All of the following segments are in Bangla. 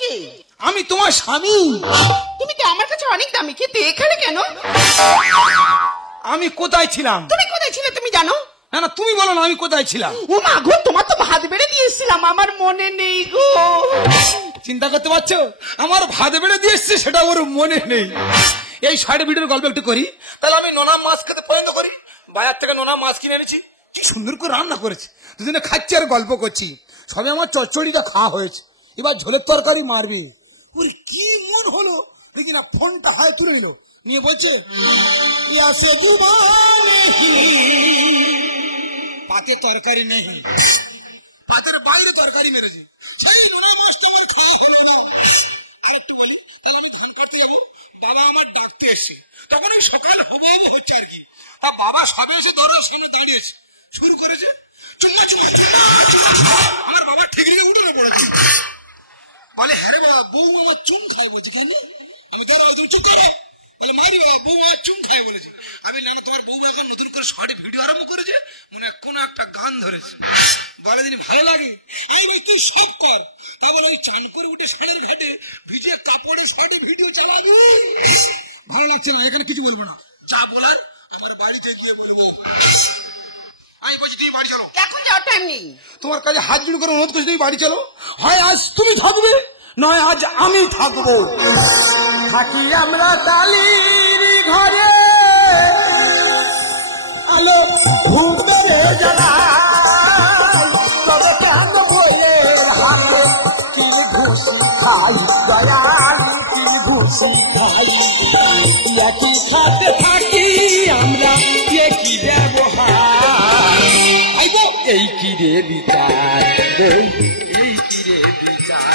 কে? আমি তোমার স্বামী। তুমি তো আমার কাছে অনেক দামি, কিন্তু এখানে কেন? আমি কোথায় ছিলাম? তুমি কোথায় ছিলে তুমি জানো? না না, তুমি বলো না আমি কোথায় ছিলাম। ও মা গো, তোমার তো ভাত বেড়ে দিয়েছিলাম, আমার মনে নেই গো। চিন্তা করতে পারছো, আমার ভাত বেড়ে দিয়ে এসছে সেটা ওর মনে নেই। এই সাইড ভিডিওর গল্প একটু করি। তাহলে আমি নোনা মাছ খেতে পছন্দ করি, বাজার থেকে নোনা মাছ কিনে এনেছি, কি সুন্দর করে রান্না করেছে, দুদিনে খাচ্ছি আর গল্প করছি। সবে আমার চচ্চড়িটা খাওয়া হয়েছে, এবার ঝোলের তরকারি মারবি। ওই কি মন হলো দেখি না, ফোনটা হায় তুলে নিল, নিয়ে বলছে পাতে তরকারি নেই, পাতের বাইরে তরকারি মেরেছে। বাবা আমার ডাকতে এসে, তখন ওই সকাল হবো হচ্ছে আর কি। তা বাবা সবে এসে দরজার সামনে দাঁড়িয়েছে, শুরু করেছে চুম্মা চুম্মা আমার বাবা ঠিক নিয়ে উঠে পড়েছে, বলে হ্যাঁ বাবা বউ আমার চুম খাই বলছে। আমি তো চুপ করো, ওই মারি বাবা বউ আমার চুম খাই বলেছে। আমি নাকি তোমার বউ এখন নতুন করে শর্ট ভিডিও আরম্ভ করেছে, মনে কোনো একটা গান ধরেছে, বলে যদি ভালো লাগে আমি বলি তুই সব কর। তা বলে ওই চান করে উঠে সেরে ঘেটে ভিজে কাপড়ে শর্টে ভিডিও চালাবো, ভালো লাগছে না, এখানে কিছু বলবো না, যা বলার আমার বাড়িতে গিয়ে বলবো। আমি বলছি তুই বাড়ি চলো, এখন যাওয়ার টাইম নেই। তোমার কাছে হাত জোড় করে অনুরোধ করছি তুমি বাড়ি চলো, হয় আজ তুমি থাকবে নয় আজ আমি থাকবো। থাকি আমরা তালির ঘরে, আলো ঘুরে জ্বালাই, তবে কেন বইয়ের হাতে তিল ঘুষি খাই, দয়াল তিল ঘুষি খাই, একই খাতে থাকি আমরা একই ব্যবহার। এই কি রে বিচার, এই কি রে বিচার,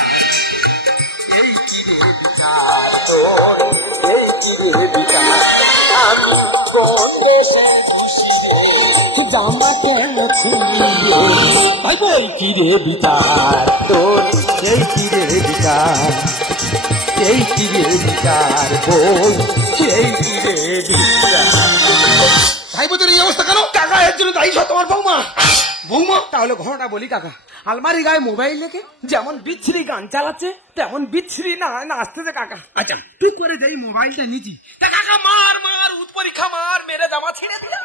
এই কি রে বিচার তোর, এই কি রে বিচার, আমি কোন দেশে খুশি রে জামা কেন খুলি, ভাই এই কি রে বিচার তোর, এই কি রে বিচার, এই কি রে বিচার বল, এই কি রে বিচার। ভাই বোধের এই অবস্থা কেন? টাকা এর জন্য দায়ী সব তোমার বৌমা। বৌমা তাহলে ঘটনাটা বলি কাকা, আলমারি গায়ে মোবাইল রেখে যেমন বিচ্ছিরি গান চালাচ্ছে তেমন বিচ্ছিরি না নাচতেছে কাকা। আচ্ছা তুই করে দেই মোবাইলটা নিচি, কাকা মার মার উৎ পরীক্ষা মার, মেরে জামা ছিঁড়ে দিলা,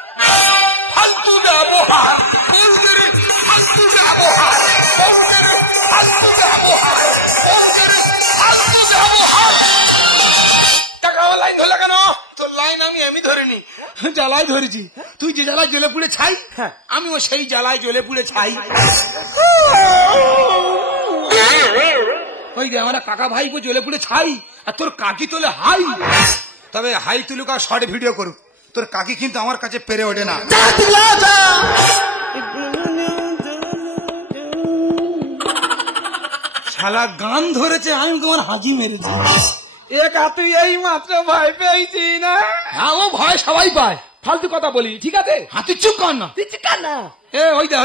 ফালতু ব্যবহার, ফালতু ব্যবহার, ফালতু ব্যবহার, ফালতু ব্যবহার। টাকা আমার লাইন ধরলা কেন? তোর লাইন আমি ধরিনি, জ্বালায় ধরেছি। তুই যে জ্বালায় জ্বলে পুড়ে ছাই, আমিও সেই জ্বালায় জ্বলে পুড়ে ছাই। ওই যে আমরা কাকা ভাই জ্বলে পুড়ে ছাই, আর তোর কাকি তোলে হাই। তবে হাই তুলুক আর শর্ট ভিডিও করুক, তোর কাকি কিন্তু আমার কাছে পেরে ওঠে না। শালা গান ধরেছে, আমি তোমার হাজি মেরেছি। তুই এই মাত্র ভয় পেয়েছি না? হ্যাঁ ও ভয় সবাই পায়, ফালতু কথা বলি ঠিক আছে। হাতি চুপ কর না, তুই চুপ কর না। ওই যা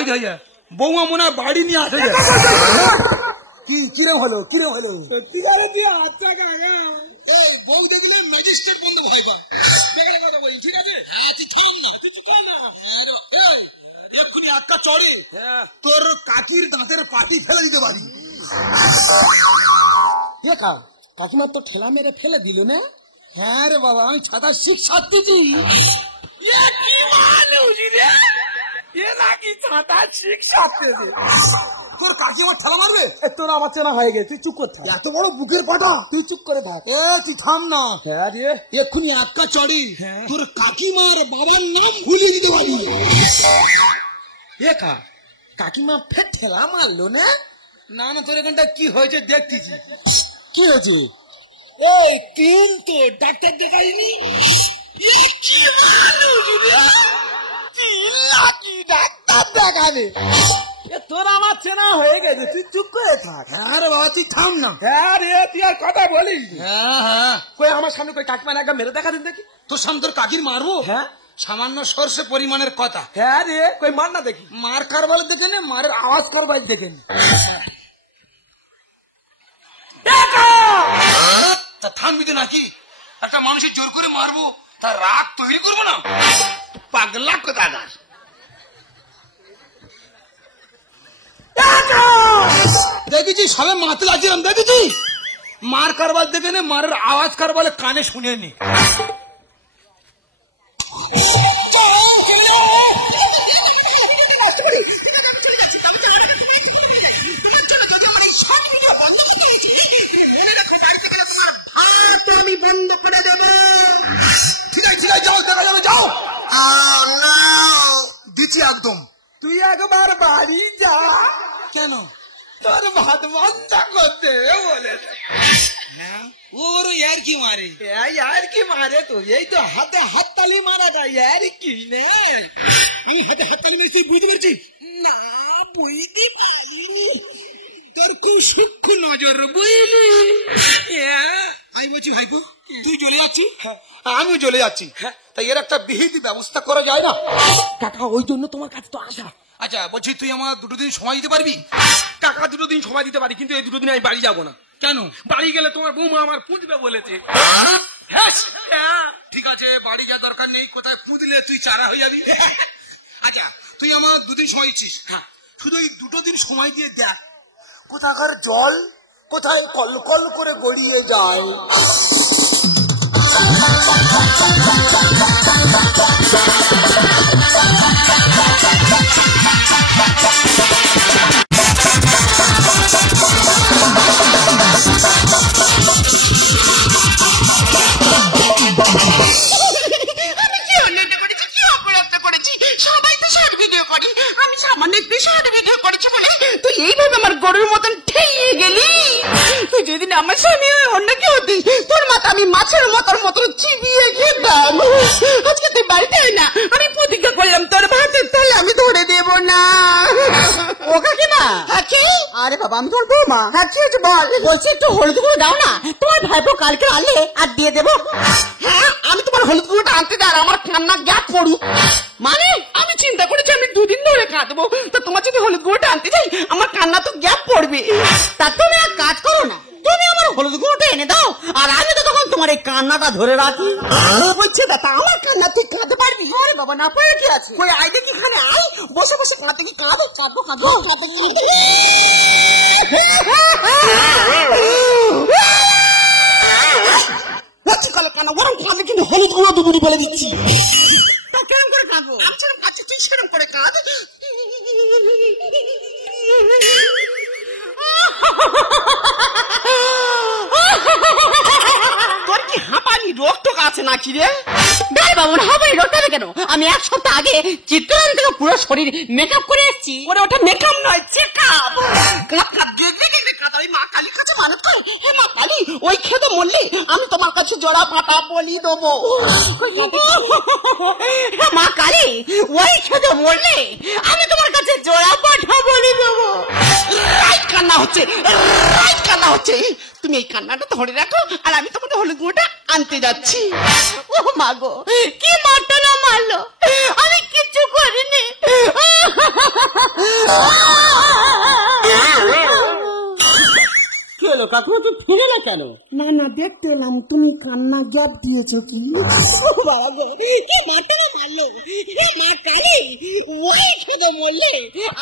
বৌমা মনে হয় বাড়ি নিয়ে আসে। কিরম হলো সত্যিকারে তুই আচ্ছা কাকা, এই বউ দেখলে ম্যাজিস্ট্রেট বন্ধু ভয় পায়। কথা বলি ঠিক আছে, এক্ষুনি একটা চলে তোর কাকির দাঁতের পাটি ফেলে দিতে পারি। কাকিমার তো ঠেলা মেরে ফেলে দিল না? হ্যাঁ রে বাবা, আমি ছাতা শিখছি। তোর কাকিমার ঠেলা মারবে? তোর আমার চেনা হয়ে গেছে, তুই চুপ করতে। এত বড় বুকের পাটা, তুই চুপ করে থাক। তুই থাম না। হ্যাঁ রে, এক্ষুনি আটকা চড়ি তোর কাকিমার বাবার নাম ভুলিয়ে দিতে পারি। কাকিমা ফের ঠেলা মারলো না? না না, তোর এখানটা কি হয়েছে দেখতেছি। কি হয়েছে? এই কিন্তু ডাক্তার দেখাইনি? ডাক্তার দেখাবে? তোর আমার চেনা হয়ে গেছে, তুই চুপ করে থাক। হ্যাঁ রে বাবা, তুই থাম না। হ্যাঁ রে, তুই আর কথা বলিস? হ্যাঁ কই আমার সামনে কই কাকিমা একবার মেরে দেখা দিন দেখি। তোর সামনে তোর কাকির মারবো? হ্যাঁ সামান্য সর্ষে পরিমাণের কথা। হ্যাঁ রে, কই মার না দেখি। মার কারবার দেখে নে, মারের আওয়াজ করবার দেখে নে। তা থামবি তো নাকি? একটা মানুষের জোর করে মারবো, তার রাগ তৈরি করবো না? পাগলা কোথাকার। দেখেছি সবে মাতে লাগছিলাম, দেখেছি মার কারবার দেখে নে, মারের আওয়াজ কার বলে কানে শুনে নি। আমি বন্ধ করে দেবো। ঠিক আছে যাও, দেখা যাবে, যাও। দিচ্ছি একদম। তুই একবার বাড়ি যা। কেন? তোর ভাত বন্ধ করতে বলেছে। ওর ইয়ার কি মারে? ইয়ার কি মারে? তো এই তো হাতে হাততালি মারা যায়, ইয়ার কি নেই। আমি হাতে হাততালি মেরেছি, বুঝতে পেরেছি না? বুঝতে পারিনি। তোর খুব সূক্ষ্ম নজর, বুঝলি? আমি বলছি ভাইপো তুই চলে যাচ্ছি, আমিও চলে যাচ্ছি, তাই এর একটা বিহিত ব্যবস্থা করা যায় না? কাকা ওই জন্য তোমার কাছে তো আসা। আচ্ছা বলছি তুই আমার 2 দিন সময় দিতে পারবি? কাকা 2 দিন সময় দিতে পারি, কিন্তু এই 2 দিন আমি বাড়ি যাবো না। কেন? বাড়ি গেলে তোমার বৌমা আমার পুঁজবে বলেছে। ঠিক আছে বাড়ি যাওয়ার দরকার নেই, কোথায় পুঁজলে তুই চারা হয়ে যাবি। আচ্ছা তুই আমার 2 দিন সময় দিচ্ছিস, শুধু এই 2 দিন সময় দিয়ে দেখ কোথাকার জল কোথায় কল কল করে গড়িয়ে যায়। সবাই তো শর্ট ভিডিও করি, আমি সামান্য একটু শর্ট ভিডিও করেছি বলে তুই এইভাবে আমার গরুর মতন ঠেইয়ে গেলি। তুই যেদিন আমার স্বামী অন্য কেউ হতি, তোর মাথা আমি মাছের মতন চিবিয়ে খেতাম। আজকে তুই বাড়িতে আয় না, আমি প্রতিজ্ঞা করলাম তোর ভাতের তাই আমি ধরে দেব না। ও কাকিমা। হ্যাঁ কি? আরে বাবা আমি তোর বৌমা। হ্যাঁ কি হয়েছে বল? বলছি একটু হলুদ গুঁড়ো দাও না, তোমার ভাইপো কালকে আনলে আর দিয়ে দেবো। হ্যাঁ আমি তোমার হলুদ গুঁড়োটা আনতে যাই, আমার কান্না গ্যাপ পড়ুক। মানে আমি চিন্তা করেছি আমি 2 দিন ধরে কাঁদবো, তা তোমার যদি হলুদ গুঁড়োটা আনতে যাই আমার কান্না তো গ্যাপ পড়বে। তা তুমি এক কাজ করো না, তুমি আমার হলুদ গুঁড়োটা এনে দাও, আর আমি তো তখন তোমার এই কান্নাটা ধরে রাখি। বলছে দাদা আমার কান্না তুই কাঁদতে পারবি? আরে বাবা না পারে কি আছে, ওই আয় দেখি এখানে আয়, বসে বসে কাঁদতে কি কাঁদো, কাঁদবো কাঁদবো কেন গরম কাঁদে, কিন্তু হলুদ গুঁড়ো দুপুরি বলে দিচ্ছি। তা কেমন করে কাঁদবো? আচ্ছা কাঁদছি তুই সেরকম করে কাঁদ। তোর কি হাঁপানি রোগ টোক আছে নাকি রে? দাঁড় বাবু হাঁপানি রোগ হবে কেন? আমি 1 সপ্তাহ আগে চিত্তরঞ্জন থেকে পুরো শরীর মেকআপ করে এসেছি। ওরে ওটা মেকআপ নয়, চেকআপ। দেখে কাঁদা ওই মা কালীর কাছে মানত করে, হে মা কালী ওই খেতে মরলে আমি তোমার কাছে জোড়া পাটা বলি দেবো। মা কালী ওই খেতে মরলে আমি তোমার কাছে জোড়া পাঠা বলি দেবো। রাইট কান্না হচ্ছে, রাইট কান্না হচ্ছে। তুমি এই কান্নাটা ধরে রাখো, আর আমি তোমাদের হলুদ গুঁড়োটা আনতে যাচ্ছি। ও মা গো কি মারটা না মারলো, আমি কিচ্ছু করিনি। কি হলো কাকু, তুই ফিরে না কেন? না না দেখতে এলাম তুমি কান্না গ্যাপ দিয়েছো কি। বাবা গো কি মারটা না মারলো, মা কালী ওই খেতে মরলে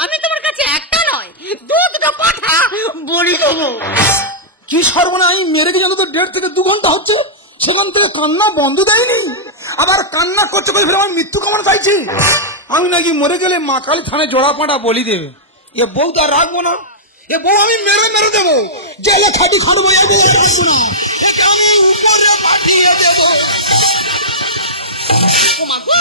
আমি তোমার কাছে একটা নয় 2 পাঠা বলি দেবো। কি সর্বনাশ, মেরে গিয়ে জানো তো 1.5 থেকে 2 ঘন্টা হচ্ছে, সেখান থেকে কান্না বন্ধ দেয়নি, আবার কান্না করছে করে ফেলে আমার মৃত্যু কামনা চাইছি। আমি নাকি মরে গেলে মা কালী থানায় জোড়া পাটা বলি দেবে। এ বউ তো আর রাখবো না, এ বউ আমি মেরে দেবো, জেলে খাটি খাটবো, এ বউ রাখবো না, একে আমি উপরে পাঠিয়ে দেবো। ও মা গো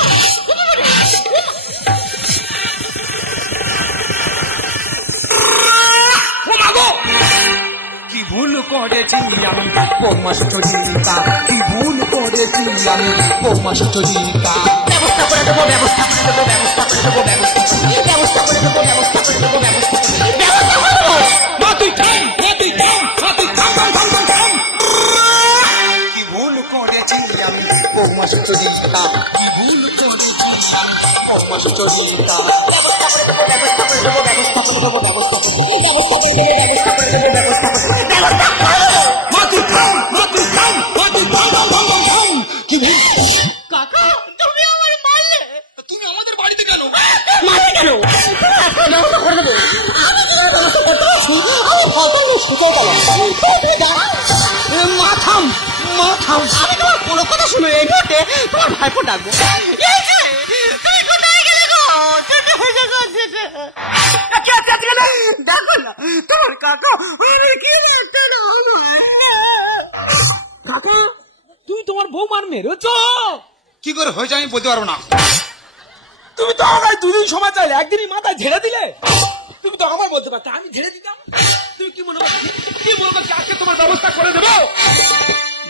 কি ভুল করেছি আমি বৌমা সুচরিতা, কি ভুল করেছি আমি বৌমা সুচরিতা। ব্যবস্থা করে দেবো, ব্যবস্থা করে দেবো, ব্যবস্থা করে দেবো, ব্যবস্থা করে দেবো, ব্যবস্থা করে দেবো, ব্যবস্থা করে দেবো, ব্যবস্থা করে দেবো। না তুই থাম, না তুই থাম, না তুই থাম থাম থাম থাম থাম। কি ভুল করেছি আমি বৌমা সুচরিতা, কি ভুল করেছি আমি বৌমা সুচরিতা। ব্যবস্থা করে দেবো, ব্যবস্থা করে দেবো, ব্যবস্থা করে দেবো, ব্যবস্থা করে দেবো, ব্যবস্থা করে দেবো, ব্যবস্থা করে দেবো, ব্যবস্থা করে দেবো। না তুই থাম, না তুই থাম, না তুই থাম থাম থাম থাম থাম। কি ভুল? কাকা তুমি আমার মারলে। তুমি আমাদের বাড়িতে কেন? মারলে কেন? ব্যবস্থা করে দেবো। আমি ব্যবস্থা করতে পারছি, আমি ফটো নিয়ে শুতে গেলাম। আমি তোমার কোনো কথা শুনে এই মুহূর্তে তোমার ভাইপো ডাকবো। এই যে, তুমি কোথায় গেলে গো? যেতে হয়ে গো, যেতে। কি আছে গেলে? দেখো না, তোমার কাকা আমি কি দেখতে না। কাকা তুমি তোমার বৌমার মেরেছ? কি করে হয়েছে আমি বলতে পারবো না। তুমি তো আমায় দুদিন সময় চাইলে, একদিনই মাথায় ঝেড়ে দিলে। তুমি তো আমায় বলতে পারতে, আমি ঝেড়ে দিতাম। তুমি কি মনে করছো, কি মনে করছো আজকে তোমার ব্যবস্থা করে দেবো?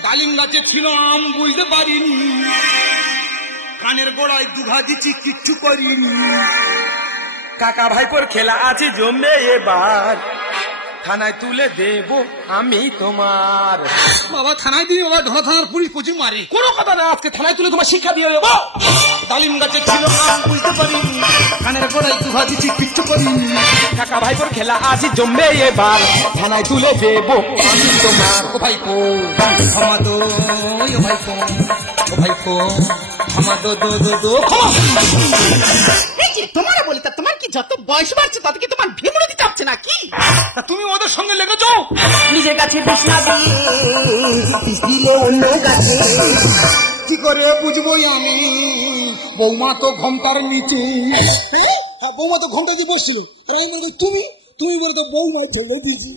ডালিম গাছে ছিল আম বুঝতে পারিনি, কানের গোড়ায় দুঘা দিচ্ছি কিচ্ছু করিনি। কাকা ভাইপোর খেলা আছে জমবে এবার, থানায় তুলে দেব আমি তোমার। বাবা থানায় দিয়ে বাবা ধরা থানার পুলিশ প্রচুর মারে। কোনো কথা না, আজকে থানায় তুলে তোমার শিক্ষা দিয়ে দেবো। ডালিম গাছে ছিল আম বুঝতে পারিনি, কানের গোড়ায় দুঘা দিচ্ছি কিচ্ছু করিনি। কাকা ভাইপোর খেলা আছে জমবে এবার, থানায় তুলে দেব আমি তোমার। ও ভাইপো ক্ষমা দো, ও ভাইপো, ও ভাইপো ক্ষমা দো দো দো দো ক্ষমা। এই যে তোমার বলি, তা তোমার কি যত বয়স বাড়ছে তত কি তোমার ভেমুড়ে দিতে চাচ্ছে না কি? তুমি ওদের সঙ্গে লেগেছো? নিজের কাছে বিছনা দিলে অন্য কাছে। কি করে বুঝবো আমি, বৌমা তো ঘন্টার নিচে। হ্যাঁ, বৌমা তো ঘন্টা দিয়ে বসছিল, আর আমি বলতো তুমি তুমি বলে তো বৌমা ছেড়ে দিয়েছি।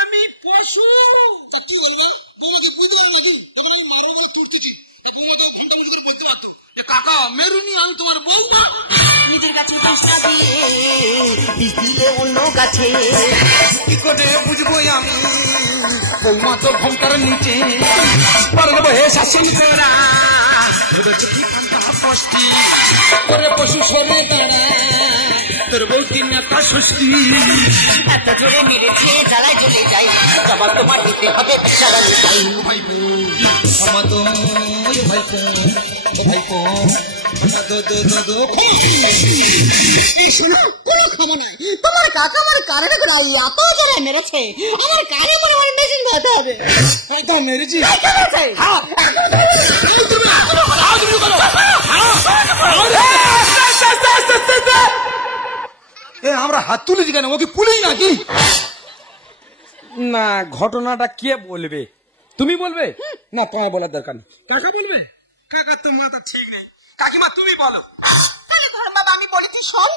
আমি পশু কাকা মেরুনি, আমি তোমার বৌমা। নিজের কাছে বিছনা দিলে অন্য কাছে। কি করে বুঝবো আমি, বৌমা তো ঘন্টার নিচে। পারবো হে শাসন করা, করে পশু সরে দাঁড়া, তোর বউ কি নেতা ষষ্ঠী। এত জোরে মেরেছে জ্বালায় চলে যাই, জবাব তোমার দিতে হবে জ্বালাতে চাই। ভাইপো ক্ষমা দো, ভাইপো ভাইপো ক্ষমা দো দো দো দো শোনো, কোনো ক্ষমা নাই। তোমার কাকা আমার কানের গোড়ায় এত জোরে মেরেছে, আমার কানে মনে হয় মেশিন ধরতে হবে। এটা মেরেছি। আমরা হাত তুলেছি কেন? ওকে পুলিশ নাকি? না, ঘটনাটা কে বলবে? তুমি বলবে? না, তোমার বলার দরকার নেই। কাকা বলবে? কাকা তোমার তো ঠিক নেই। কাকিমা তুমি বলো। বাবা আমি বলেছি শোন,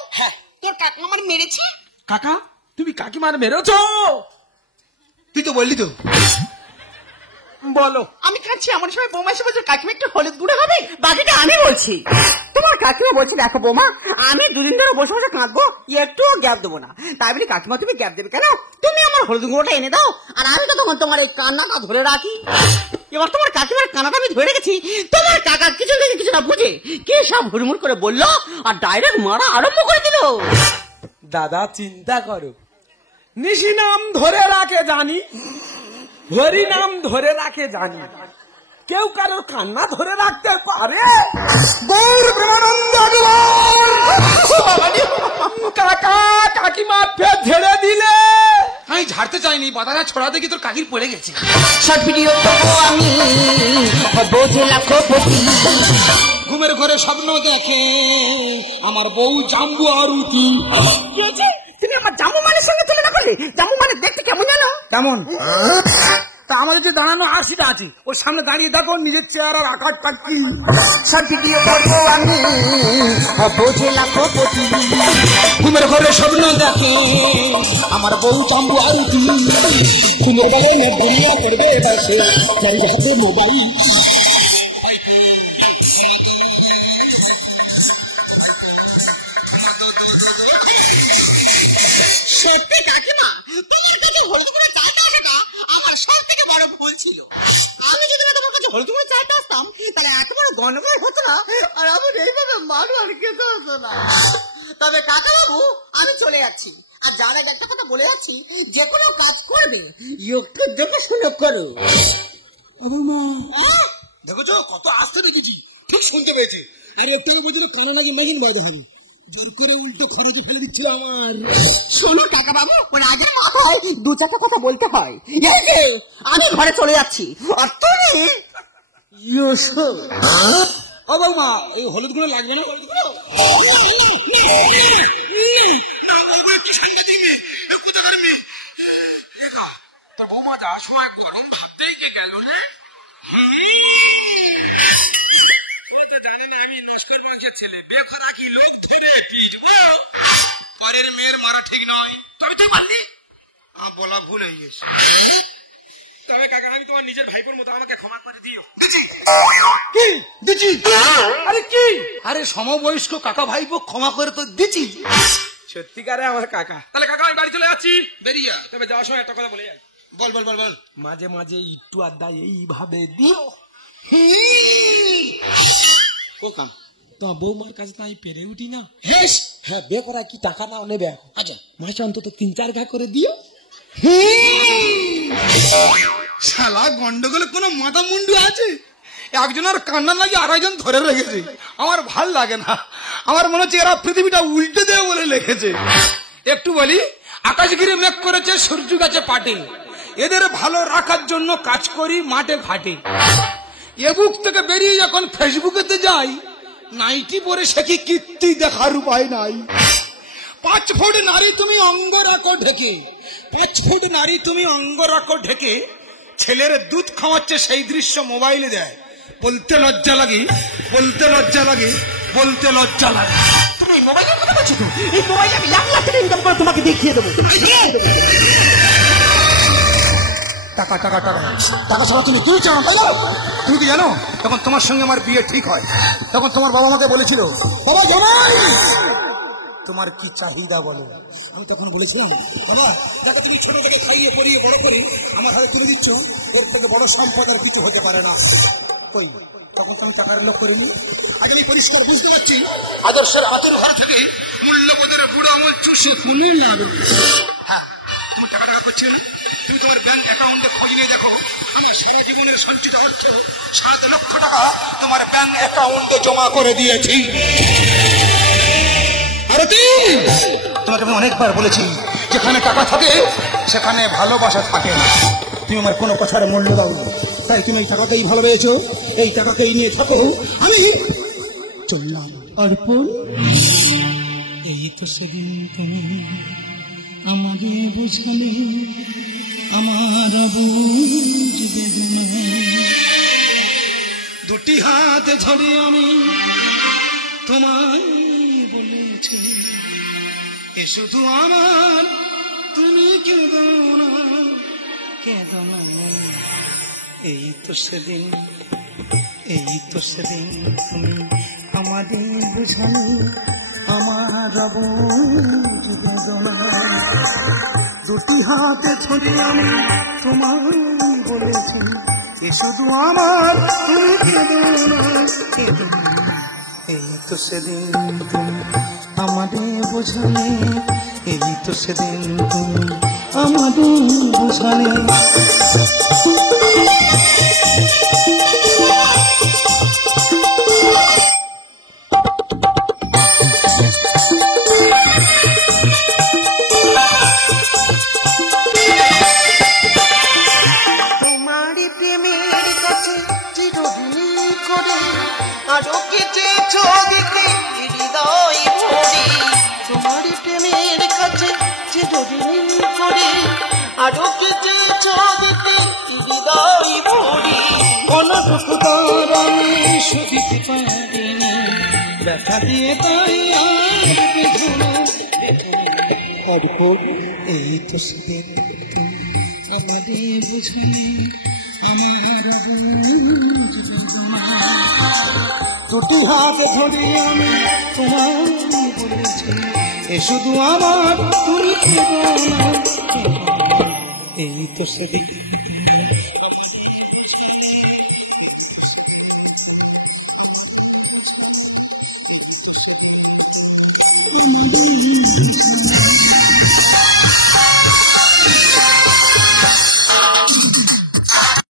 তোর কাকা আমার মেরেছে। কাকা তুমি কাকিমার মেরেছ? তুই তো বললি তো। বলো। আমি খাচ্ছি এমন সময় বৌমা এসে বলছে কাকিমা একটু হলুদ গুঁড়ো হবে। বাকিটা আমি বলছি। তোমার কাকিমা বলছে দেখো বৌমা, আমি দুদিন ধরে বসে বসে কাঁদবো, একটু গ্যাপ দেবো না। তাই বলি কাকিমা তুমি গ্যাপ দেবে কেন? তুমি আমার হলুদ গুঁড়োটা এনে দাও, আর আমি তো তখন তোমার এই কান্নাটা ধরে রাখি। এবার তোমার কাকিমার কান্নাটা আমি ধরে রেখেছি, তোমার কাকা কিছু থেকে কিছু না বুঝে কে সব হুড়মুড় করে বললো, আর ডাইরেক্ট মারা আরম্ভ করে দিল। দাদা চিন্তা করো, নিশি নাম ধরে রাখে জানি, হরি নাম ধরে রাখে জানি, কেউ কারোর কান্না ধরে রাখতে পারে? গৌর প্রেমানন্দ কাকা কাকিমা ফের ঝেড়ে দিলে। আমি ঝাড়তে চাইনি, বাতাটা ছড়া দেখি তোর কাকির পড়ে গেছে। শর্ট ভিডিও করবো আমি, বোঝে লাখপতি। ঘুমের ঘরে স্বপ্ন দেখে আমার বউ জাম্বু আরুতি। তুমি আমার জামু মানের সঙ্গে তুলনা করলে? জামু মানে দেখতে কেমন জানো? কেমন? তা আমাদের যে দাঁড়ানো আশিটা আছে, ওর সামনে দাঁড়িয়ে দেখো নিজের চেহারা আর আকারটা কি। শর্ট ভিডিও করবো আমি, বোঝে লাখপতি। ঘুমের ঘরে স্বপ্ন দেখে আমার বউ জাম্বু আরুতি। ঘুমের ঘরে দুনিয়া করবে বসে, তার হাতে মোবাইল। সত্যি কাকিমা, তোমার কাছে হলুদ গুঁড়ো চাইতে আসে না আমার সব থেকে বড় ভুল ছিল। আমি যদি তোমার কাছে হলুদ গুঁড়ো চাইতে আসতাম, তাহলে এত বড় গন্ডগোল হতো না, আর আমার এইভাবে মারও আর খেতে হতো না। তবে কাকা বাবু, আমি চলে যাচ্ছি। আর যার আগে একটা কথা বলে যাচ্ছি, যে কোনো কাজ করবে একটু দেখে শুনে করো। দেখেছো কত আসতে দেখেছি, ঠিক শুনতে পেয়েছে। আর একটু বুঝলো কানে নাকি মেহিন বাজে হাবি, জোর করে উল্টো খরচে ফেলে দিচ্ছিল আমার। শোনো কাকা বাবু, ওর আগের মাথায় দু চারটা কথা বলতে হয়। আমি ঘরে চলে যাচ্ছি, আর তুমি ও বৌমা এই হলুদ গুলো লাগবে না? হলুদ গুলো তোর বৌমা যাওয়ার সময় গরম ভাবতেই কে গেল রে? জানি না আমি নস্কর মাগিয়া ছেলে বেপরা কি লোক ধরে পিটবো। পরের মেয়ের মারা ঠিক নয়। তবে তুই মারলি? আমার বলা ভুল হয়ে গেছে। তবে কাকা আমি তোমার নিজের ভাইবোর মতো আমাকে ক্ষমা করে দিও। কি দিচ্ছি? আরে কি? আরে সমবয়স্ক কাকা ভাইবো ক্ষমা করে তো দিচ্ছি। সত্যিকারে আমার কাকা। তাহলে কাকা আমি বাড়ি চলে যাচ্ছি। বেরিয়ে যা। তবে যাওয়ার সময় একটা কথা বলে যাই। বল বল বল বল। মাঝে মাঝে একটু আড্ডা এইভাবে দিও। কোকা তোমার বৌমার কাছে তো আমি পেরে উঠি না। হ্যাঁ বে করা কি টাকা নাও নেবে? আচ্ছা মাসে অন্তত 3-4 ঘা করে দিও। শালা গন্ডগোলে কোনো মাথা মুন্ডু আছে? একজনের কান্না লাগে আরেকজন ধরে রেখেছে। আমার ভাল লাগে না। আমার মনে হচ্ছে এরা পৃথিবীটা উল্টে দেবে বলে লেগেছে। একটু বলি, আকাশ ঘিরে মেঘ করেছে, সূর্য গাছে পাটে। এদের ভালো রাখার জন্য কাজ করি মাঠে ঘাটে। এ বুক থেকে বেরিয়ে যখন ফেসবুকেতে যাই, নাইটি পরে সে কি কীর্তি দেখার উপায় নাই। 5 ফুট নারী তুমি অঙ্গ রাখো ঢেকে, 5 ফুট নারী তুমি অঙ্গ রাখো ঢেকে, ছেলের দুধ খাওয়াচ্ছে সেই দৃশ্য মোবাইলে দেয়। বলতে লজ্জা লাগে, বলতে লজ্জা লাগে, বলতে লজ্জা লাগে। তুমি মোবাইলের কথা বলছো তো? এই মোবাইলে আমি লাখ লাখ টাকা ইনকাম করে তোমাকে দেখিয়ে দেবো। টাকা টাকা টাকা টাকা ছাড়া তুমি কি চাও? তুমি কি জানো তখন তোমার সঙ্গে আমার বিয়ে ঠিক হয়, তখন তোমার বাবা আমাকে বলেছিল, বাবা জানাই তোমার কি চাহিদা বলো। আমি তখন বলেছিলাম, বাবা যাকে তুমি ছোট থেকে খাইয়ে পরিয়ে বড় করে আমার হাতে তুলে দিচ্ছ, এর থেকে বড় সম্পদ আর কিছু হতে পারে না। কই তখন তুমি টাকার লোক করিনি। আগে আমি পরিষ্কার বুঝতে পারছি আদর্শের হাতের ঘর থেকে মূল্যবোধের বুড়ো আমল চুষে কোনো লাভ। হ্যাঁ তুমি টাকা টাকা করছিলে না? তুমি তোমার ব্যাংক অ্যাকাউন্টে খোঁজ নিয়ে দেখো, আমার সারা জীবনের সঞ্চিত অর্থ 7 লক্ষ টাকা তোমার ব্যাংক অ্যাকাউন্টে জমা করে দিয়েছি। তোমাকে আমি অনেকবার বলেছি, যেখানে টাকা থাকে সেখানে ভালোবাসা থাকে না। তুমি আমার কোনো কথার মূল্য দাও, তাই তুমি এই টাকাকেই ভালোবেসেছো, এই টাকাকেই নিয়ে থাকো। আমি চললাম। অর্পণ, এই তো সেদিন তুমি আমাকে বুঝালে আমার বুঝ বেদনায়। দুটি হাত ধরে আমি তোমায় বলেছি, এ শুধু আমার, তুমি কেঁদো না, কেঁদো না। এই তো সেদিন, এই তো সেদিন তুমি আমাদের বুঝালে আমার বুঝ বেদনায়। দুটি হাতে ধরে আমি তোমায় বলেছি, এ শুধু আমার, তুমি কেঁদো না, কেঁদো না। এই তো সেদিন তুমি আমাদের বোঝালে, এই তো সেদিন তুমি আমাদের বোঝালে। তোমারই প্রেমের কাছে চিরদিন করে আরো কেটেছ দিতে হৃদয় ভরে। তোমারই প্রেমের কাছে চিরদিন করে আরো কেটেছ দিতে হৃদয় ভরে। অনটুকু তার আমি সদিতে পারিনি, দেখা দিয়ে তাই আর বেদনা। অর্পণ, এই তো সেদিন তুমি আমাদের বুঝালে আমার বুঝ বেদনায়। দুটি হাত ধরে আমি তোমায় বলেছি, এ শুধু আমার, তুমি কেঁদো না, কেঁদো না। এই তো সেদিন।